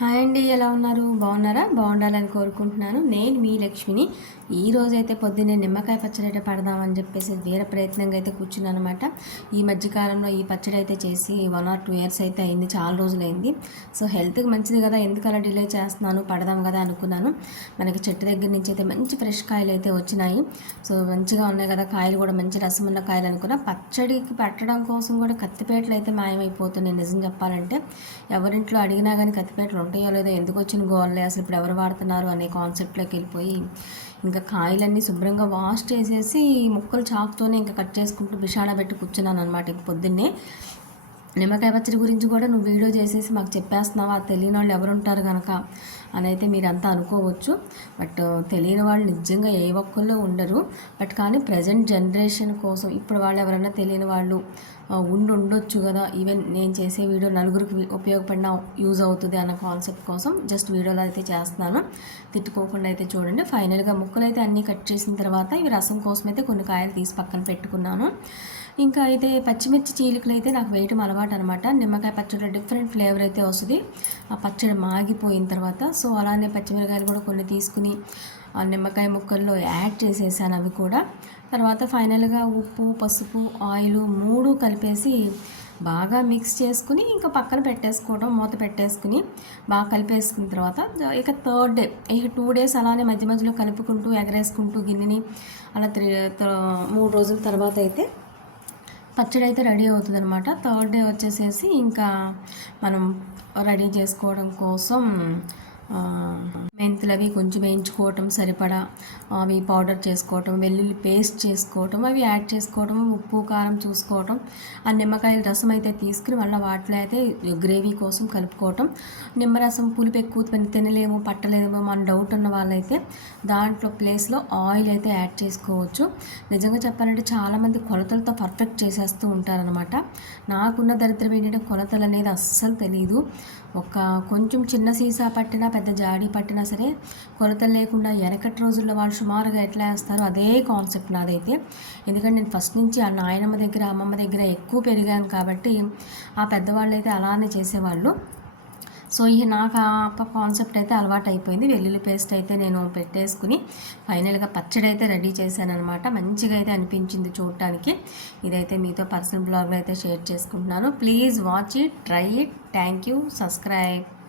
Hi అండి ఎలా ఉన్నారు? బాగున్నారా? బాగుండాలని కోరుకుంటున్నాను. నేను మీ లక్ష్మిని. ఈ రోజు అయితే పొద్దున్నే నిమ్మకాయ పచ్చడి అయితే పడదామని చెప్పేసి వేరే ప్రయత్నంగా అయితే కూర్చున్నాను అనమాట ఈ మధ్యకాలంలో ఈ పచ్చడి అయితే చేసి వన్ ఆర్ టూ ఇయర్స్ అయితే అయింది చాలా రోజులైంది. సో హెల్త్కి మంచిది కదా ఎందుకు అలా డిలే చేస్తున్నాను పడదాం కదా అనుకున్నాను. మనకి చెట్టు దగ్గర నుంచి అయితే మంచి ఫ్రెష్ కాయలు అయితే వచ్చినాయి. సో మంచిగా ఉన్నాయి కదా కాయలు కూడా మంచి రసం ఉన్న కాయలు అనుకున్నా. పచ్చడికి పెట్టడం కోసం కూడా కత్తిపేటలు అయితే మాయమైపోతున్నాయి నిజం చెప్పాలంటే. ఎవరింట్లో అడిగినా కానీ కత్తిపేటలు ఉంటాయో లేదో ఎందుకు వచ్చిన గోళ్ళే అసలు ఇప్పుడు ఎవరు వాడుతున్నారు అనే కాన్సెప్ట్లోకి వెళ్ళిపోయి ఇంకా కాయలన్నీ శుభ్రంగా వాష్ చేసేసి ముక్కలు చాకుతోనే ఇంకా కట్ చేసుకుంటూ బిషాడ పెట్టి కూర్చున్నాను అనమాట ఇంక పొద్దున్నే. నిమ్మకాయ పచ్చడి గురించి కూడా నువ్వు వీడియో చేసేసి మాకు చెప్పేస్తున్నావా? తెలియని వాళ్ళు ఎవరు ఉంటారు కనుక అని అయితే మీరంతా అనుకోవచ్చు. బట్ తెలియని వాళ్ళు నిజంగా ఏ ఒక్కళ్ళు ఉండరు. బట్ కానీ ప్రజెంట్ జనరేషన్ కోసం ఇప్పుడు వాళ్ళు ఎవరైనా తెలియని వాళ్ళు ఉండి ఉండొచ్చు కదా. ఈవెన్ నేను చేసే వీడియో నలుగురికి ఉపయోగపడిన యూజ్ అవుతుంది అన్న కాన్సెప్ట్ కోసం జస్ట్ వీడియోలో అయితే చేస్తున్నాను. తిట్టుకోకుండా అయితే చూడండి. ఫైనల్గా ముక్కలు అయితే అన్నీ కట్ చేసిన తర్వాత ఇవి రసం కోసం అయితే కొన్ని కాయలు తీసి పక్కన పెట్టుకున్నాను. ఇంకా అయితే పచ్చిమిర్చి చీలికలు అయితే నాకు వేయటం అలవాటు అనమాట నిమ్మకాయ పచ్చడి డిఫరెంట్ ఫ్లేవర్ అయితే వస్తుంది. ఆ పచ్చడి మాగిపోయిన తర్వాత సో అలానే పచ్చిమిరకాయలు కూడా కొన్ని తీసుకుని ఆ నిమ్మకాయ ముక్కల్లో యాడ్ చేసేసాను అవి కూడా. తర్వాత ఫైనల్గా ఉప్పు పసుపు ఆయిల్ మూడు కలిపేసి బాగా మిక్స్ చేసుకుని ఇంకా పక్కన పెట్టేసుకోవడం మూత పెట్టేసుకుని బాగా కలిపేసుకున్న తర్వాత ఇక థర్డ్ డే ఇక టూ డేస్ అలానే మధ్య మధ్యలో కలుపుకుంటూ ఎగరేసుకుంటూ గిన్నెని అలా త్రీ మూడు రోజుల తర్వాత అయితే పచ్చడి అయితే రెడీ అవుతుంది అనమాట థర్డ్ డే వచ్చేసేసి ఇంకా మనం రెడీ చేసుకోవడం కోసం మెంతులు అవి కొంచెం వేయించుకోవటం సరిపడా. అవి పౌడర్ చేసుకోవటం వెల్లుల్లి పేస్ట్ చేసుకోవటం అవి యాడ్ చేసుకోవటం ఉప్పు కారం చూసుకోవటం ఆ నిమ్మకాయల రసం అయితే తీసుకుని మళ్ళీ వాటిలో అయితే గ్రేవీ కోసం కలుపుకోవటం. నిమ్మరసం పులుపు ఎక్కువ తినలేము పట్టలేము మన డౌట్ ఉన్న వాళ్ళైతే దాంట్లో ప్లేస్లో ఆయిల్ అయితే యాడ్ చేసుకోవచ్చు. నిజంగా చెప్పాలంటే చాలామంది కొలతలతో పర్ఫెక్ట్ చేసేస్తూ ఉంటారనమాట నాకున్న దరిద్రం ఏంటంటే కొలతలు అనేది అస్సలు తెలియదు ఒక కొంచెం చిన్న సీసా పట్టినా పెద్ద జాడి పట్టినా సరే కొలతలు లేకుండా వెనకటి రోజుల్లో వాళ్ళు సుమారుగా ఎట్లా వేస్తారో అదే కాన్సెప్ట్ నాదైతే. ఎందుకంటే నేను ఫస్ట్ నుంచి ఆ నాయనమ్మ దగ్గర అమ్మమ్మ దగ్గర ఎక్కువ పెరిగాను కాబట్టి ఆ పెద్దవాళ్ళు అయితే అలానే చేసేవాళ్ళు. సో ఈ నాకు ఆ కాన్సెప్ట్ అయితే అలవాటు అయిపోయింది వెల్లుల్లి పేస్ట్ అయితే నేను పెట్టేసుకుని ఫైనల్గా పచ్చడి అయితే రెడీ చేశాను అనమాట మంచిగా అయితే అనిపించింది చూడటానికి ఇదైతే మీతో పర్సనల్ బ్లాగ్లో అయితే షేర్ చేసుకుంటున్నాను. Please watch it try it thank you subscribe